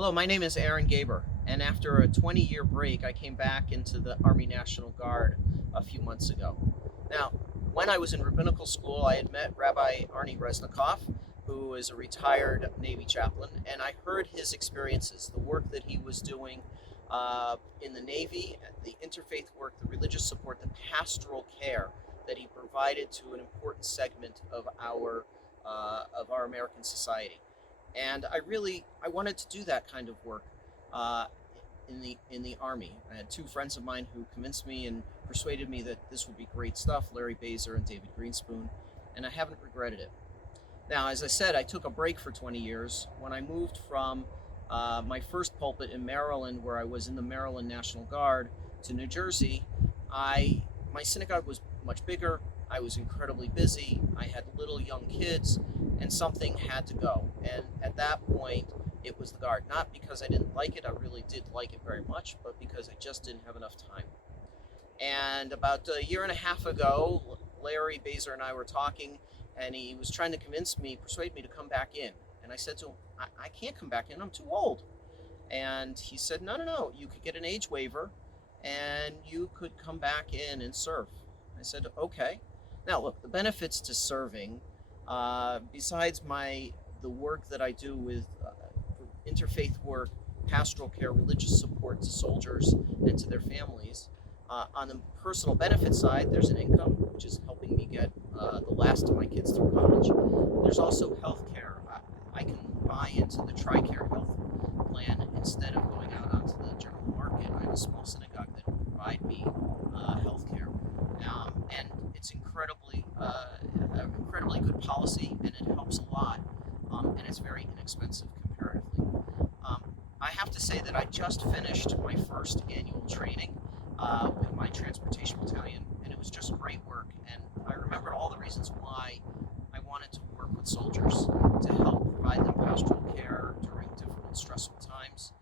Hello, my name is Aaron Gaber, and after a 20-year break, I came back into the Army National Guard a few months ago. Now, when I was in rabbinical school, I had met Rabbi Arnie Resnikoff, who is a retired Navy chaplain, and I heard his experiences, the work that he was doing in the Navy, the interfaith work, the religious support, the pastoral care that he provided to an important segment of our American society. And I wanted to do that kind of work uh, in the Army. I had two friends of mine who convinced me and persuaded me that this would be great stuff, Larry Bazer and David Greenspoon, and I haven't regretted it. Now, as I said, I took a break for 20 years. When I moved from my first pulpit in Maryland, where I was in the Maryland National Guard, to New Jersey, my synagogue was much bigger. I was incredibly busy. I had little young kids, and something had to go. And at that point, it was the Guard. Not because I didn't like it, I really did like it very much, but because I just didn't have enough time. And about a year and a half ago, Larry Bazer and I were talking, and he was trying to persuade me to come back in. And I said to him, I can't come back in, I'm too old. And he said, no, you could get an age waiver, and you could come back in and serve. I said, okay. Now, look, the benefits to serving, besides the work that I do with interfaith work, pastoral care, religious support to soldiers and to their families, on the personal benefit side, there's an income, which is helping me get the last of my kids through college. There's also health care. I can buy into the TRICARE health plan instead of going out onto the general market. I have a small synagogue that will provide me health care. And it's incredibly good policy, and it helps a lot, and it's very inexpensive comparatively. I have to say that I just finished my first annual training with my transportation battalion, and it was just great work. And I remembered all the reasons why I wanted to work with soldiers to help provide them pastoral care during difficult, stressful times.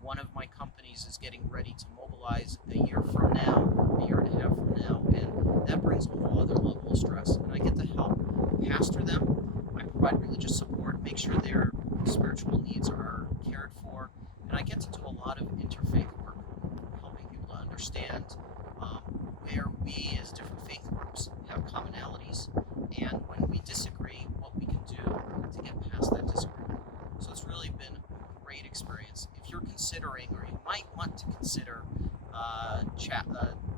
One of my companies is getting ready to mobilize a year and a half from now, and that brings a whole other level of stress. And I get to help pastor them. I provide religious support, make sure their spiritual needs are cared for, and I get to do a lot of interfaith work, helping people to understand where we as different faith groups have commonalities, and when we disagree, what we can do to get past that disagreement. So it's really been a great experience. If you're considering, or you might want to consider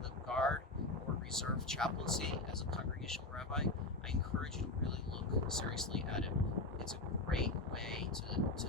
the Guard or Reserve chaplaincy as a congregational rabbi, I encourage you to really look seriously at it. It's a great way to